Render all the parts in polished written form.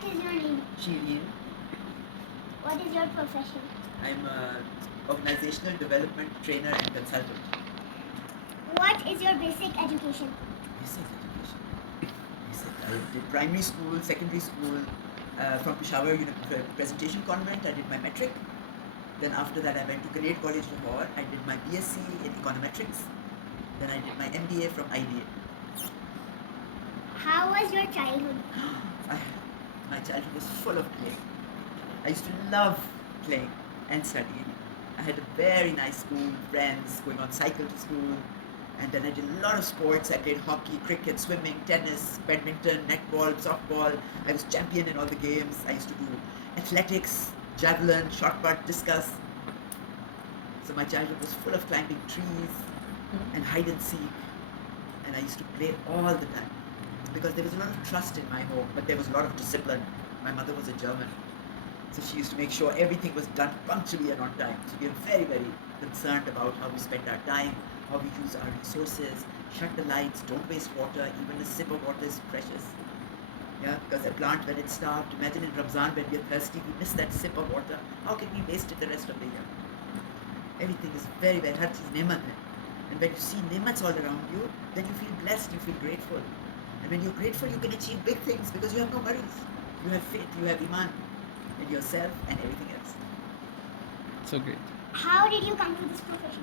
What is your name? Shireen. What is your profession? I'm an organizational development trainer and consultant. What is your basic education? Basic education. Basic. I did primary school, secondary school, from Peshawar Presentation Convent. I did my metric. Then after that, I went to Canadian College Lahore. I did my BSc in econometrics. Then I did my MBA from IDA. How was your childhood? My childhood was full of play. I used to love playing and studying. I had a very nice school, friends, going on cycle to school. And then I did a lot of sports. I played hockey, cricket, swimming, tennis, badminton, netball, softball. I was champion in all the games. I used to do athletics, javelin, shot put, discus. So my childhood was full of climbing trees and hide and seek. And I used to play all the time because there was a lot of trust in my home, but there was a lot of discipline. My mother was a German, so she used to make sure everything was done punctually and on time. So we were very, very concerned about how we spend our time, how we use our resources, shut the lights, don't waste water, even a sip of water is precious. Yeah, because a plant when it's starved, imagine in Ramzan when we're thirsty, we miss that sip of water. How can we waste it the rest of the year? Everything is very, very, har cheez nemat hai. And when you see nemats all around you, then you feel blessed, you feel grateful. And when you're grateful, you can achieve big things because you have no worries. You have faith, you have iman in yourself and everything else. So great. How did you come to this profession?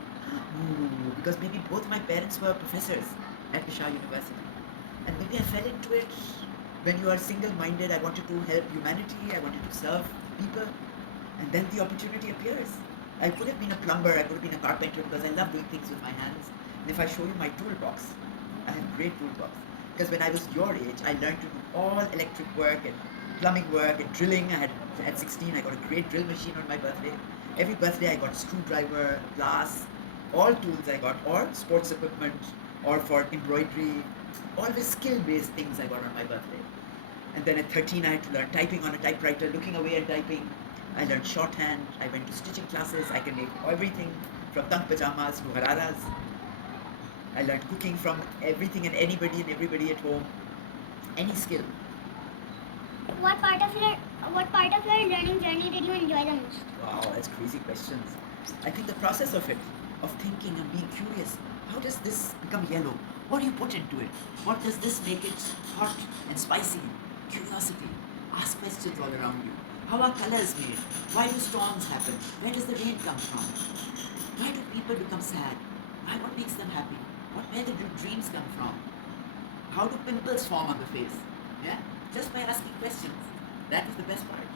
Because maybe both my parents were professors at Peshawar University. And maybe I fell into it when you are single-minded. I wanted to help humanity, I wanted to serve people. And then the opportunity appears. I could have been a plumber, I could have been a carpenter because I love doing things with my hands. And if I show you my toolbox, I have a great toolbox. Because when I was your age, I learned to do all electric work and plumbing work and drilling. At 16, I got a great drill machine on my birthday. Every birthday, I got screwdriver, glass, all tools I got, or sports equipment, or for embroidery, always skill-based things I got on my birthday. And then at 13, I had to learn typing on a typewriter, looking away and typing. I learned shorthand, I went to stitching classes, I can make everything from tang pajamas to hararas. I learned cooking from everything and anybody and everybody at home, any skill. What part of your learning journey did you enjoy the most? Wow, that's crazy questions. I think the process of it, of thinking and being curious. How does this become yellow? What do you put into it? What does this make it hot and spicy? Curiosity. Ask questions all around you. How are colors made? Why do storms happen? Where does the rain come from? Why do people become sad? What makes them happy? Where do dreams come from? How do pimples form on the face? Yeah? Just by asking questions. That is the best part.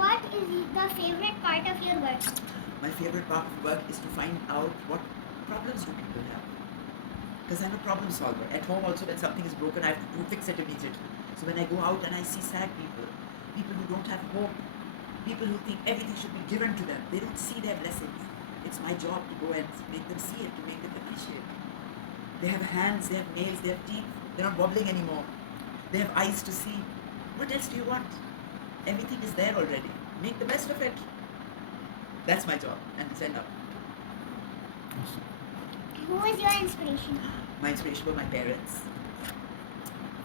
What is the favorite part of your work? My favorite part of work is to find out what problems do people have. Because I'm a problem solver. At home also when something is broken, I have to fix it immediately. So when I go out and I see sad people, people who don't have hope, people who think everything should be given to them, they don't see their blessings. It's my job to go and make them see it, to make them appreciate. They have hands, they have nails, they have teeth, they're not wobbling anymore. They have eyes to see. What else do you want? Everything is there already. Make the best of it. That's my job, and it's enough. Who is your inspiration? My inspiration were my parents.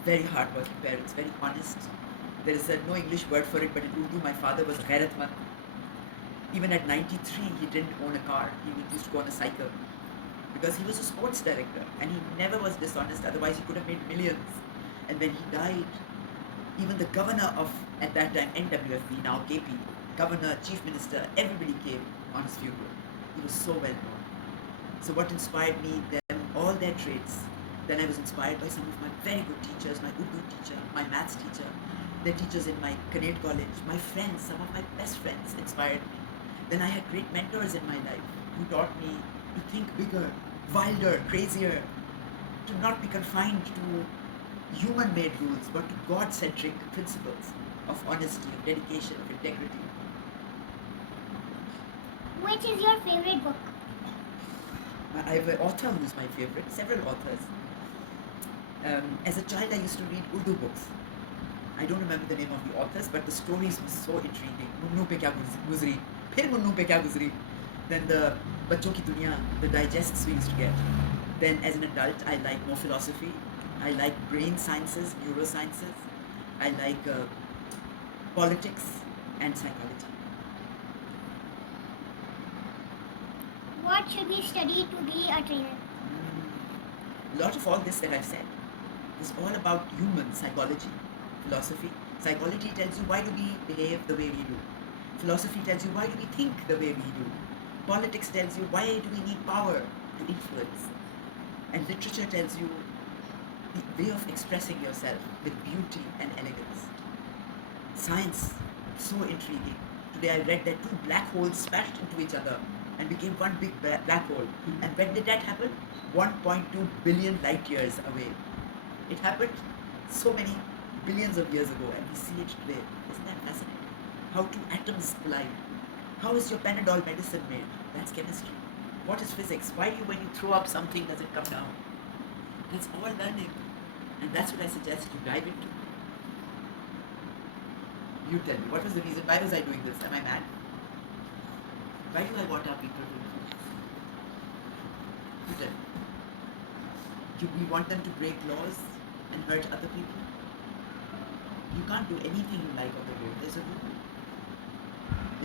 Very hardworking parents, very honest. There is no English word for it, but in Urdu, my father was ghairatmand. Even at 93, he didn't own a car. He used to go on a cycle. Because he was a sports director, and he never was dishonest, otherwise he could have made millions. And when he died, even the governor of, at that time, NWFB, now KP, governor, chief minister, everybody came on his funeral. He was so well known. So what inspired me, them, all their traits. Then I was inspired by some of my very good teachers, my Urdu teacher, my maths teacher, the teachers in my Canadian college, my friends, some of my best friends inspired me. Then I had great mentors in my life who taught me to think bigger, wilder, crazier, to not be confined to human-made rules, but to God-centric principles of honesty, of dedication, of integrity. Which is your favorite book? I have an author who's my favorite, several authors. As a child, I used to read Urdu books. I don't remember the name of the authors, but the stories were so intriguing. Munnu pe kya guzri, phir munnu pe kya guzri. Then the Bachon ki Duniya, the digests we used to get. Then as an adult, I like more philosophy. I like brain sciences, neurosciences. I like politics, and psychology. What should we study to be a trainer? A lot of all this that I've said is all about human psychology, philosophy. Psychology tells you why do we behave the way we do. Philosophy tells you why do we think the way we do. Politics tells you why do we need power to influence. And literature tells you the way of expressing yourself with beauty and elegance. Science, so intriguing. Today I read that two black holes smashed into each other and became one big black hole. And when did that happen? 1.2 billion light years away. It happened so many billions of years ago, and we see it today. Isn't that fascinating? How two atoms collide. How is your Panadol medicine made? That's chemistry. What is physics? Why do you, when you throw up something, does it come down? That's all learning. And that's what I suggest you dive into. You tell me, what was the reason? Why was I doing this? Am I mad? Why do I want our people to do this? You tell me. Do we want them to break laws and hurt other people? You can't do anything you like on the road. There's a rule.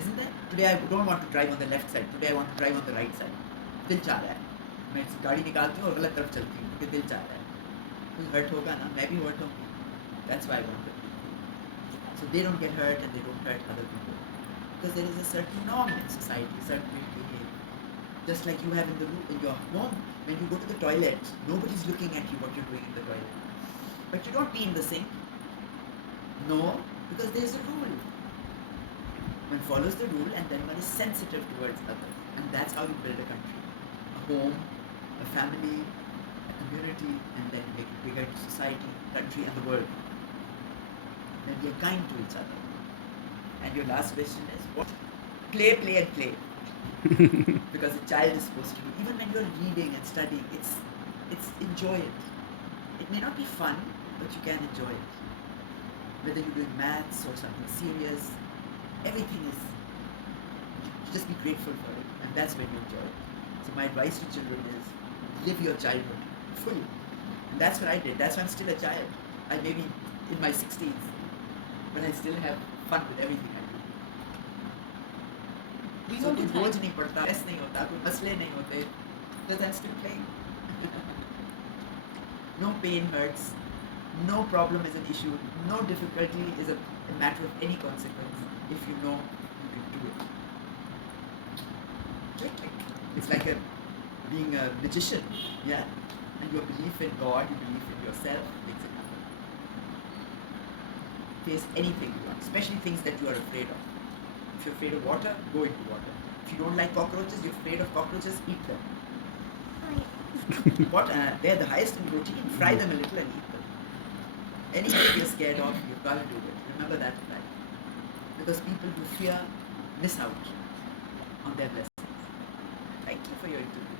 Isn't there? Today I don't want to drive on the left side. Today I want to drive on the right side. दिल चाह रहा है. मैं गाड़ी निकालती हूँ और गलत तरफ चलती हूँ क्योंकि दिल चाह रहा है. कुछ hurt होगा ना, मैं भी hurt होंगी. That's why I want it. So they don't get hurt and they don't hurt other people. Because there is a certain norm in society, certain way to behave. Just like you have in your home, when you go to the toilet, nobody's looking at you what you're doing in the toilet. But you don't pee in the sink. No, because there's a rule. One follows the rule and then one is sensitive towards others. And that's how you build a country. A home, a family, a community, and then make it bigger to society, country, and the world. Then we are kind to each other. And your last question is what? Play, play, and play. Because a child is supposed to do, even when you're reading and studying, it's enjoy it. It may not be fun, but you can enjoy it. Whether you're doing maths or something serious, everything is, just be grateful for it. And that's when you enjoy it. So my advice to children is, live your childhood fully. And that's what I did. That's why I'm still a child. I may be in my 60s, but I still have fun with everything I do. So कोई बोझ नहीं पड़ता, stress नहीं होता, कोई मसले नहीं होते, because I'm still playing. No pain hurts, no problem is an issue, no difficulty is a matter of any consequence if you know you can do it. It's like being a magician, yeah? And your belief in God, your belief in yourself makes it happen. Face anything you want, especially things that you are afraid of. If you're afraid of water, go into water. If you don't like cockroaches, you're afraid of cockroaches, eat them. What? They're the highest in protein. Fry them a little and eat them. Anything you're scared of, you've got to do it. Remember that in life. Because people who fear miss out on their blessings. Thank you for your interview.